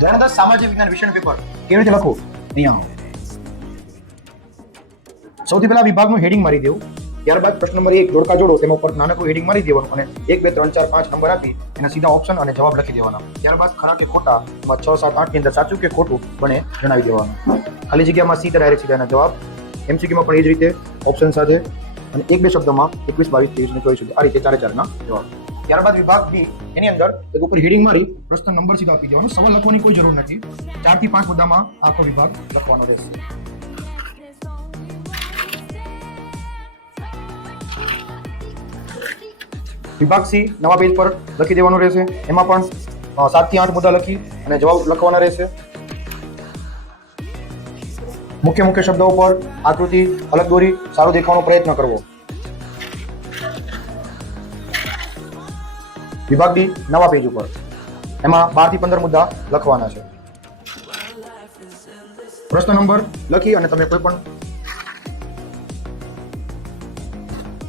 ધોરણ 10 સામાજિક વિજ્ઞાન વિષયનું પેપર કેવી રીતે લખવું અહીંયા આવો. સૌથી પહેલા વિભાગનું હેડિંગ મારી દેવું. ત્યારબાદ પ્રશ્ન નંબર 1 જોડકા જોડો તેમાં ઉપર નાનકડું હેડિંગ મારી દેવાનું અને 1 2 3 4 5 નંબર આપી એના સીધા ઓપ્શન અને જવાબ લખી દેવાના. ત્યારબાદ ખરા કે ખોટા માં 6 7 8 ની અંદર સાચું કે ખોટું બને જણાવી દેવાનું. ખાલી જગ્યામાં સીધા ડાયરેક્ટ સીધા એના જવાબ. એમસીક્યુમાં પણ એ જ રીતે ઓપ્શન સાથે અને 1 2 શબ્દોમાં 21 22 23 ને 24 સુધી આ રીતે 4 4 ના જવાબ. ત્યારબાદ વિભાગ બી એની અંદર એક ઉપર હેડિંગ મારી પ્રશ્ન નંબર સીધો આપી દેવાનો. સવાલ લખવાની કોઈ જરૂર નથી. 4 થી 5 મુદ્દામાં આખો વિભાગ લખવાનો રહેશે. વિભાગ સી નવા પેજ પર લખી દેવાનું રહેશે. એમાં પણ 7 થી 8 મુદ્દા લખી અને જવાબ લખવાના રહેશે. મુખ્ય શબ્દો ઉપર આકૃતિ અલગ દોરી સારું દેખાવાનો પ્રયત્ન કરવો. વિભાગ ડી નવા પેજ ઉપર એમાં 12 થી 15 મુદ્દા લખવાના છે. પ્રશ્ન નંબર લખી અને તમે કોઈ પણ